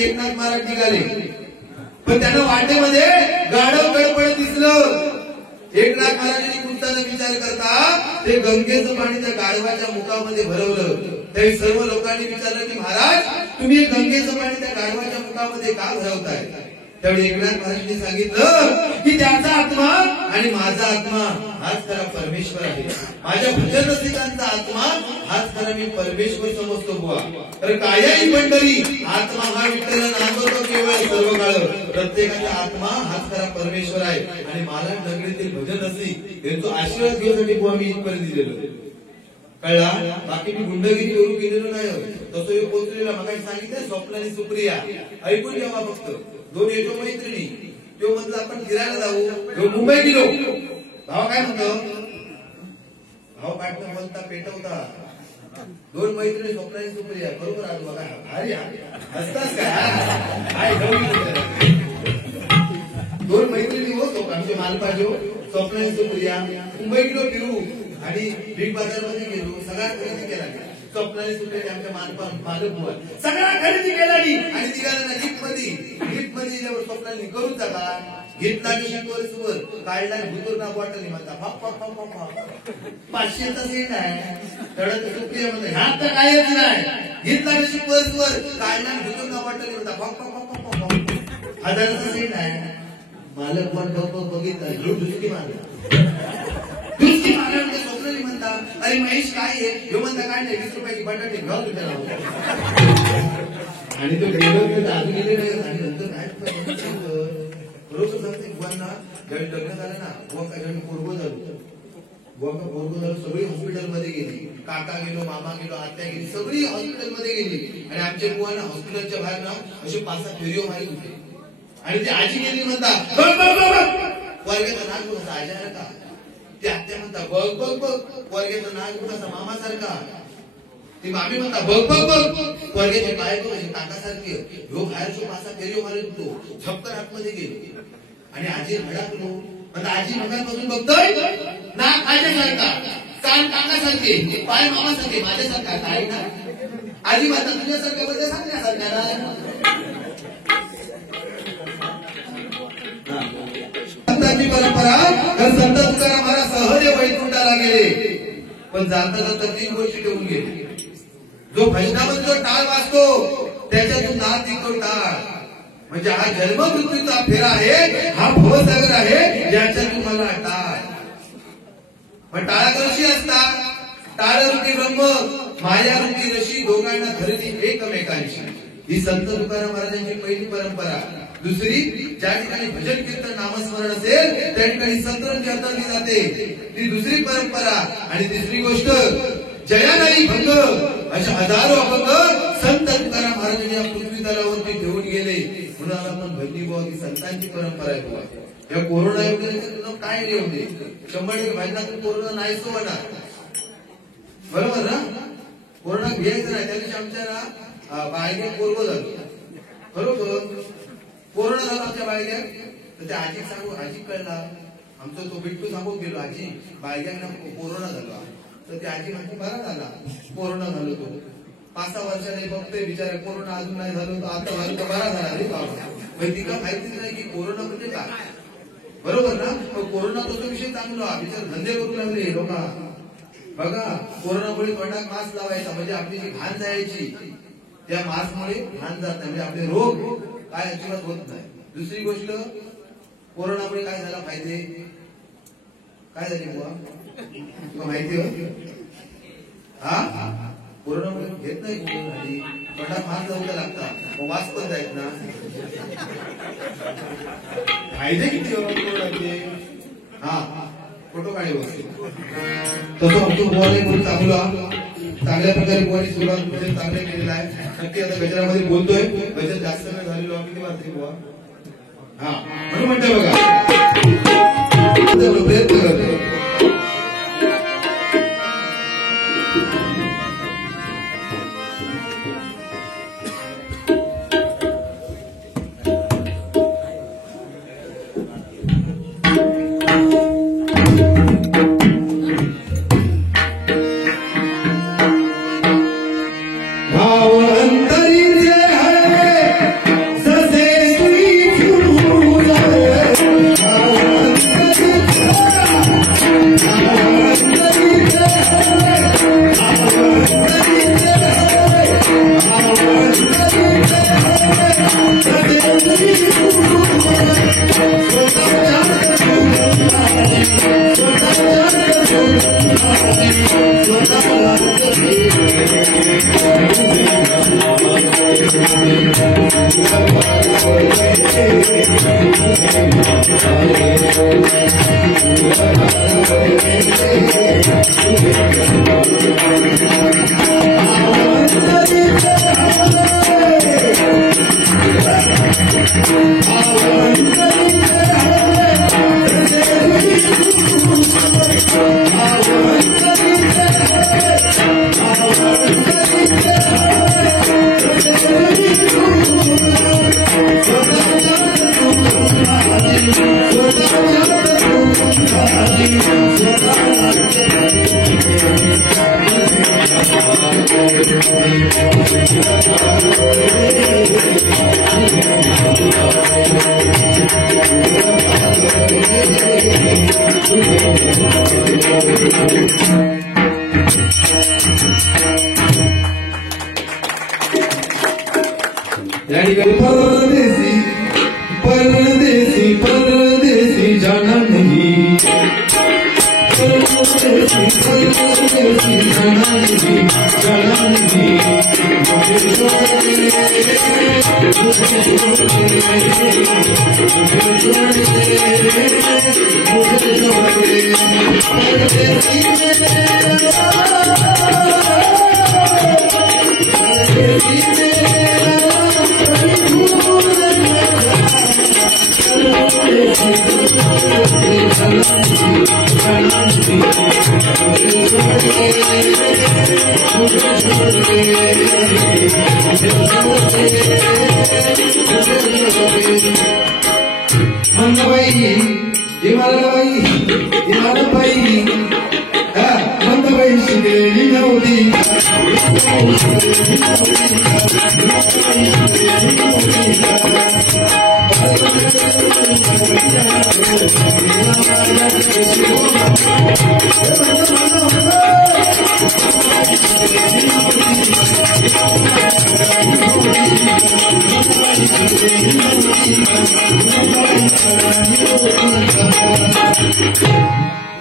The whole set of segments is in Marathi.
वाटेमध्ये एकनाथ महाराज निघाले, पण त्यांना वाटेमध्ये गाढव गडपडत दिसलं. एकनाथ महाराजांनी कुठचा विचार करता ते गंगेचं पाणी त्या गाढवाच्या मुखामध्ये भरवलं. त्यावेळी सर्व लोकांनी विचारलं की महाराज, तुम्ही गंगेचं पाणी त्या गाढवाच्या मुखामध्ये का भरवताय? त्यावेळी एकनाथ महाराजांनी सांगितलं की त्याचा आत्मा आणि माझा आत्मा हाच खरा परमेश्वर आहे. माझ्या भजन रसिकांचा आत्मा हाच खरा मी परमेश्वर समजतो बुवा. तर कायाही पंढरी आत्मा हा विठ्ठल नांदवतो केवळ सर्व काळ. प्रत्येकाचा आत्मा हाच खरा परमेश्वर आहे. आणि मला नगरीतील भजन रसिक यांचा आशीर्वाद घेण्यासाठी बुवा मी इथपर्यंत दिलेलो. कळला? बाकी मी गुंडगिरी करून गेलेलो नाही. तसं पोहोचलेला मग सांगितलं स्वप्न आणि सुप्रिया ऐकून घ्यावा. फक्त दोन येतो मैत्रिणी, तो म्हणलं आपण फिरायला जाऊ, मुंबई गेलो. भाव काय म्हणतो, भाव पाठणं बोलता पेटवता. दोन मैत्रिणी स्वप्न आणि सुप्रिया बरोबर आलो बघा. अरे हसताच काय, दोन मैत्रिणी होतो आमचे मालपाजो स्वप्न आणि सुप्रिया मुंबई गेलो फिरू आणि बिग बाजार मध्ये गेलो. सगळा खरेदी केला. स्वप्नाली सुप्रियाने आमच्या मालक सगळा खरेदी केला आणि निघाला ना गिफ्ट मध्ये स्वप्नाली करून टाका. घेतला सुवर काढला भुतूर बॉटल म्हणता 500चा सेट आहे. तेवढं सुप्रिया म्हणतो ह्यात तर कायच नाही. घेतला सुवर काढला भुतूर बॉटल म्हणता 1000चा सेट आहे. मालक पण बघितला दुसरी मारला स्वप्नाली म्हणता अरे महेश काय आहे? ह्यो म्हणता काय नाही 20 रुपयाची बटाटे घेऊन तुझ्या आणि तो अजून गेले नाही. आणि नंतर काय बरोबर सांगते बुवांना ज्यावेळी लग्न झालं ना बुवा काय पोरगो झालो. बुवा पोरगो झालो सगळी हॉस्पिटलमध्ये गेली. काका गेलो, मामा गेलो, आत्या गेली, सगळी हॉस्पिटलमध्ये गेली. आणि आमच्या बुवांना हॉस्पिटलच्या बाहेर ना असे 5-6 फेरीओ मारित होते. आणि ती आजी गेली म्हणता वर्गाचा नाक होता आज्या का. ती आत्या म्हणता बघ बघ बघ वर्गाचा नाक कसा मामासारखा. ती मामी म्हणता बघ बघ बघ वर्गाचे पाय काकासारखे. ह्यो बाहेरच्या 5-6 फेरीओ मारित होतो. झपकन आतमध्ये गेली आणि आजी भडकलो. म्हणता आजी मगापासून बघतोय नाक आज्यासारखा, कान काकासारखे, पाय मामासारखे, माझ्यासारखा काय ना. आजी म्हणता तुझ्यासारखं बघ सांगण्यासारखा ना. संतांची परंपरा तर संत तुकाराम महाराज सहज वैकुंठाला गेले. पण जाता जाता 3 गोष्टी ठेवून गेले. जो भजनामध्ये जो टाळ वाजतो त्याच्यातून नाद निघतो टाळ. म्हणजे हा जन्म मृत्यूचा फेरा आहे, हा भवसागर आहे, याच्यातून मला टाळ. पण टाळा कशी असतात? टाळरूपी ब्रह्म मायारूपी रशी दोघांना खरेदी एकमेकांची. ही संत तुकाराम महाराजांची पहिली परंपरा. दुसरी, ज्या ठिकाणी भजन कीर्तन नामस्मरण असेल त्या ठिकाणी सतरंजी हाताळली जाते, ती दुसरी परंपरा. आणि तिसरी गोष्ट, जयानाई भंग अशा हजारो अभंग संत तुकाराम महाराजांनी या पृथ्वी तलावरती ठेवून गेले. म्हणून आपण भजनी बुवा ही संतांची परंपरा आहे बुवा. या कोरोना योजनेचं काय नाही होते 100% भजनातून कोरोना नाहीच होणार. बरोबर ना? कोरोना घ्यायचं नाही. त्या दिवशी आमच्या बायगे कोरोना झालो. बरोबर कोरोना झाला आमच्या बायग्या. तर त्या आजी सांगू, आजी कळला आमचा तो बिट्टू सांगून गेलो आजी बायग्यांना कोरोना झाला. तर ती आजी म्हणजे बरा झाला. कोरोना झालो तो 5-6 वर्षाने बघतोय बिचारे कोरोना अजून नाही झालो तर आता झालं तर बरा झाला रे बाबा. पण तिला माहितीच नाही की कोरोना म्हणजे काय. बरोबर ना? कोरोना तो विषय चांगला बिचार धंदे करू लागले लोक. बघा कोरोनामुळे तोंडात मास्क लावायचा म्हणजे आपली जी घाण जायची त्या मास्कमुळे घाण जात नाही. म्हणजे आपले रोग काय अजिबात होत नाही. दुसरी गोष्ट, कोरोनामुळे काय झाला फायदे काय झाले बुवा माहिती हो? हा कोरोनामुळे घेत नाही तोंडात मास्क लावून लागतात, मास्क पण जायत ना. फायदे किती कोरोनाचे? हा फोटो काढे बसतो तसं आमचं बुवाने चांगल्या प्रकारे बुवानी सुरुवात भजन चांगले केलेलं आहे. नक्की आता गजरामध्ये बोलतोय, भजन जास्त वेळ झालेलो किती वाजते बुवा. हा म्हणून म्हणते बघा प्रयत्न करतो. भाव अंतरी जे है परदेसी परदेसी परदेसी जाना नहीं, परदेसी परदेसी जाना नहीं, जाना नहीं, मुझे मंगबाई इमानबाई मंगबाई शिकलेली नव्हती,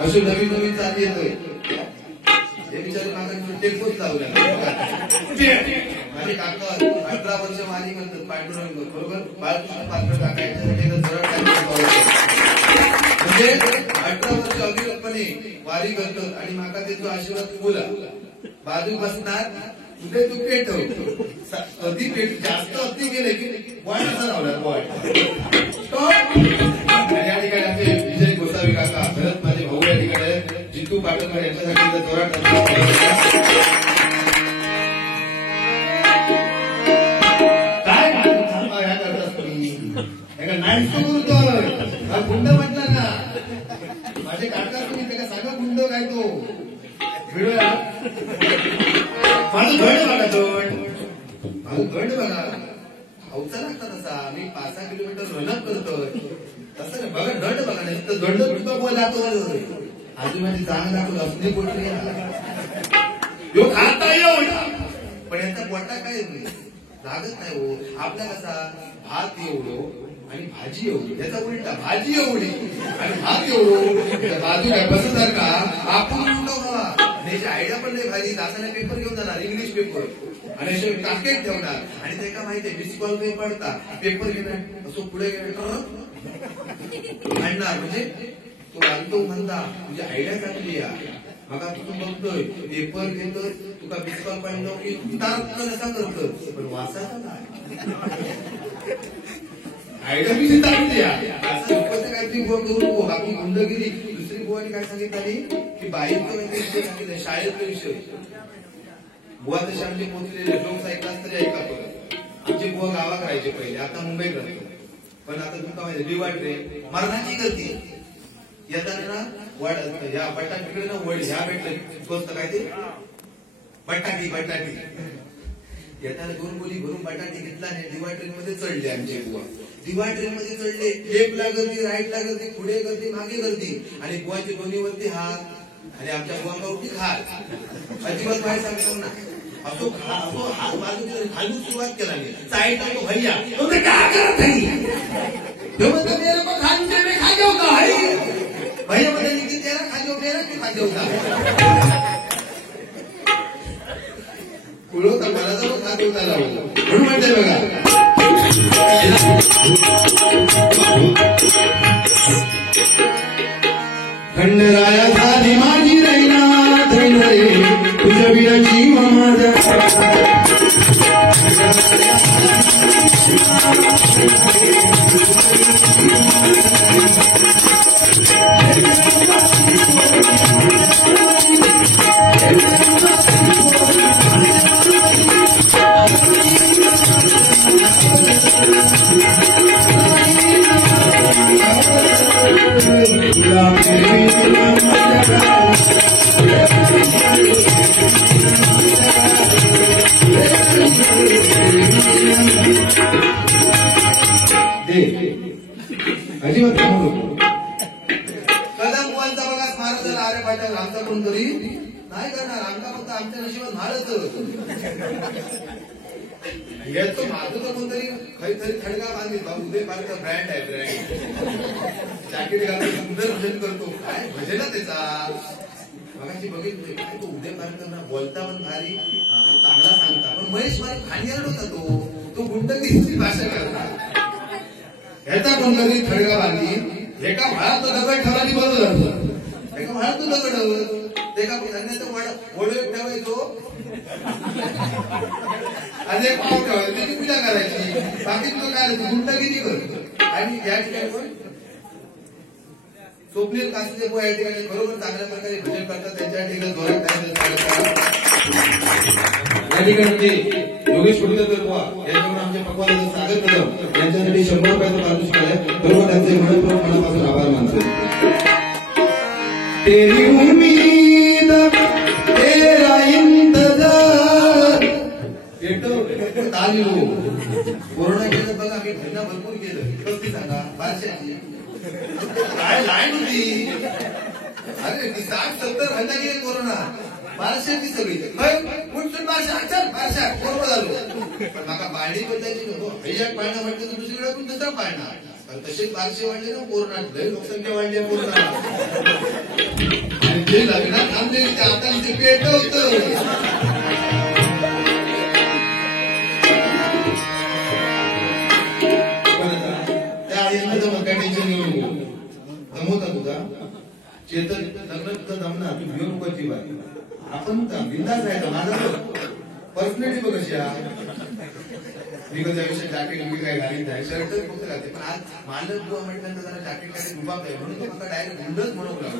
अशी नवीन नवीन चाली येतोय. हे बिचारे मागांची टेकूच लावल्या. माझे काका 18 वर्ष माझी करतात पांडुरंग बरोबर बाळकृष्ण पात्र काका यांच्यासाठी म्हणजे 18 वर्ष अविरतपणे वारी करतात आणि माका त्याचा आशीर्वाद बोला बाजू बसणार कुठे तू पेट अति पेट जास्त अति गेले की बॉय असा लावला बॉय या ठिकाणी आपले विजय गोसावी काका भरत माझे भाऊ या ठिकाणी जितू पाटणकर यांच्यासाठी जोरात काय करतात तुम्ही नाही गुंड म्हटला ना माझे काका तुम्ही त्याला सांगा गुंड काय तो मिळूया माझं गड बघा माझं गड बघा अवचा लागता तसा मी 5-6 किलोमीटर रनअप करतोय तसं नाही बघा दंड बघा नाही तर दंड तुझा बोला तो आधी माझी जाण दाखवलं असली पोटी यो खाता येऊ पण यांचा पोटा काय लागत नाही हो आपल्या कसा भात एवढो आणि भाजी एवढी याचा उलटा भाजी एवढी आणि भात एवढो बाजू काय बससारखा आपण त्याची आयडिया पण नाही भारी दासाने पेपर घेऊन जाणार इंग्लिश पेपर आणि असे टाकेट ठेवणार आणि ते का माहितीये मिस कॉल नाही पडता पेपर घेणार असं पुढे आणणार म्हणजे तो आणतो म्हणता म्हणजे आयडिया चांगली आहे मग तू बघतोय पेपर घेतोय तुका मिस कॉल पाहिजे की नसा करतो पण वाचायचा नाही आयडिया मी चांगली आहे असं काहीतरी करू आपण गुंडगिरी दुसरी बुवानी काय सांगितली की बाईचा विषय सांगितलं शाळेतला विषय बुवा तसे आमचे पोचलेले लोक ऐकलाच तरी ऐका आमचे बुवा गावात राहायचे पहिले आता मुंबईत राहतो पण आता तुमका माहिती दिवाट रे मरणाची गर्दी येताना वड या बटाटीकडे ना वड ह्या भेटलं स्वस्त काय ते बटाटी येताना 2 गोळी भरून बटाटी घेतला आणि दिवा ट्रेन मध्ये चढले आमचे बुवा दिवा ट्रेन मध्ये चढले लेफ्टला गर्दी राईटला गर्दी पुढे गर्दी मागे गर्दी आणि बुवाचे दोन्ही वरती हात आणि आमच्या बुवांवरती खात अजिबात बाहेर सांगतो ना असो हात बाजूला खालून सुरुवात केला साईड तो भैया तुमने क्या करत है तो मतलब मेरे को खाने में खा जाओ का है भैया मतलब लेकिन तेरा खा जाओ मेरा क्यों खा जाओ का पुढे तर मला तर खात होता म्हणून म्हणते बघा खंडरायाचा माझी रैना धैन रे तुझ्या विना जीव माझा अजिबात कदम कुवांचा बघा स्मारक झाला अरे पाहिजे आमचा कोण तरी नाही करणार आमचा फक्त आमच्या नशिबात मारच याचं माझं तर कोणतरी खरीतरी खडगा बांधित भाऊ उदय पार्क ब्रँड आहे ब्रँड जॅकेट घालून सुंदर भजन करतो काय भजन त्याचा बघाची बघितले काय तो उदय पार्क बोलता पण भारी चांगला सांगता पण महेश मारे खांडियार होता तो गुंडगिरीची भाषा करता ह्याचा कोणतरी खडगा बांधली एका भाळात तो दगड ठेवायची बरोबर एका भाळात तो दगड ते का वडो ठेवायचो आणि एक पाव ठेवायचं त्याची पूजा करायची बाकी तुला काय गुंडगिरी करतो आणि या ठिकाणी पण स्वप्नील कासले या ठिकाणी बरोबर चांगल्या प्रकारे भजन करतात त्यांच्या ठिकाणी जोरात या ठिकाणी योगेश फुलकर यांच्याकडून आमच्या पक्वाला स्वागत करतो यांच्यासाठी 100 रुपयाचं पारितोषिक आहे बरोबर त्यांचे मनपूर्वक मनापासून आभार मानतो तेरी उम्मीद तेरा इंतजार तालियो कोरोना केलं बघा आम्ही घरना भरपूर केलं कसली सांगा बारशाची काय लाईन होती अरे 60-70 घंटा गेले कोरोना बारशाची सगळी कुठून बारशा कोरोना झालो पण माका पाणी बदलायची नको एक पाळणा म्हटलं तर दुसरीकडे पण दुसरा पाळणा पण तसेच बारशे वाढले ना कोरोना लय लोकसंख्या वाढली कोरोना जे लग्नात थांबलेली ते आता इथे पेट होतं टेन्शन घेऊ नको जमवता तुझा चेतन लग्न तुझं जमणार तू घेऊ नको जीवात आपण बिंदास राहायचं माझं पर्सनॅलिटी बघ कशी मी कसं आयुष्यात जॅकेट मी काय घालीत आहे शर्टच फक्त घालते पण आज मालक जो म्हटल्यानंतर जरा जॅकेट काही रुबाब आहे म्हणून तो मला डायरेक्ट गुंडच म्हणू लागतो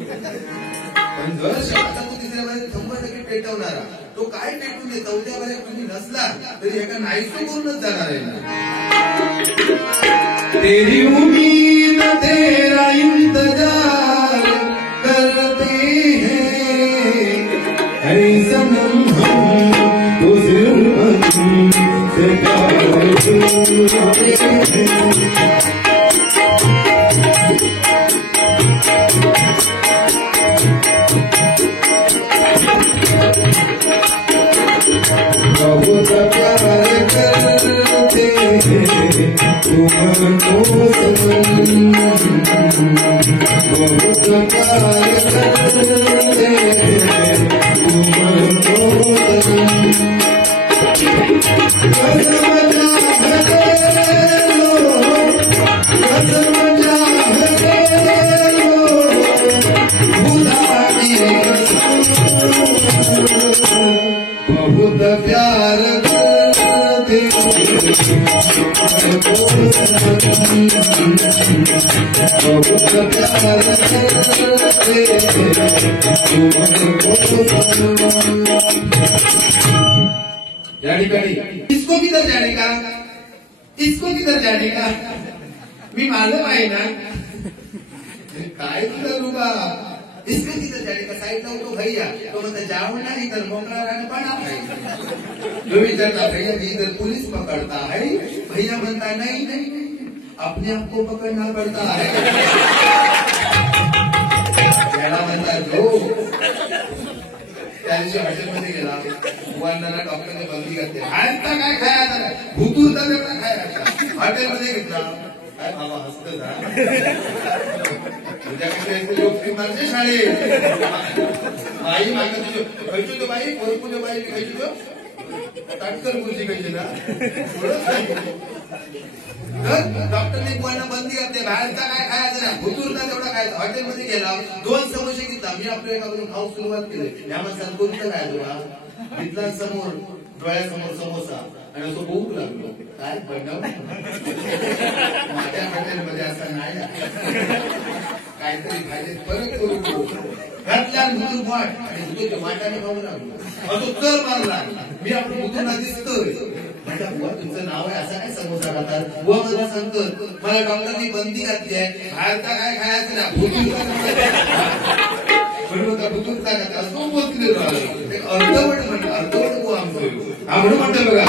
पण जर आता तो तिसऱ्या वेळेस 100% पेटवणारा तो काय पेटून दे 4थ्या वेळेस तुम्ही नसला तरी एका नाहीसं करूनच जाणार आहे ना तेरी उम्मीद तेरा इंतजार करते हैं ऐ सनम हम तो सिर्फ तुमसे प्यार करते हैं बहुत प्यार करते हैं तुमको सनम बहुत प्यार करते हैं तुमको सनम बहुत प्यार करते या ठिकाणी इसको किधर जाने का इसको किधर जाने का मी मालूम आहे ना काय तुला रुबा इसका किधर जाने का साइड ना तो भैया तो मतलब जाओ ना इधर मोकला रहने पड़ा जो इधर भैया इधर पुलिस पकड़ता है भैया बनता नहीं नहीं अपने आप को पकड़ना पड़ता है बनता जो त्या दिवशी हॉटेलमध्ये गेला बुवांना डॉक्टरने बंदी घातली खायचा काय खायचा भुतूरचा तेवढा खायचा हॉटेलमध्ये घेतला काय बाबा हसत जा उद्या कशी लोक श्रीमानचे शाळेत बाई मागत तुझ्यो खायचो तो बाई भरपूर बाई खायचो तो ताटकर मुलगी खायची ना डॉक्टरने बुवांना बंदी घातली बाहेरचा काय खायचं ना भुतूरचा तेवढा खायचा हॉटेलमध्ये गेला 2 समोसे घेतला मी आपल्या एकाकडून खाऊ सुरुवात केली या माणसाला कोणतं काय तुला घेतला समोर डोळ्यासमोर समोसा आणि असं भूक लागलो काय बनव माझ्या हॉटेलमध्ये असं नाही काहीतरी खायचे परत करू घातल्या भुतूर वाट आणि भुतूरच्या वाटाने खाऊ लागलो असं चल मारला मी आपलं भुतूरला दिसतोय माझ्या बुवा तुमचं नाव आहे असा काय समोसा खातात बुवा मला सांगतो मला डॉक्टरनी बंदी घातली आहे बाहेरचा काय खायचं ना भुतूरचा म्हणून भुतूरचा खात असं बोलले अर्धवट म्हणलं अर्धवट बुवा आमचं म्हणून म्हणतो बघा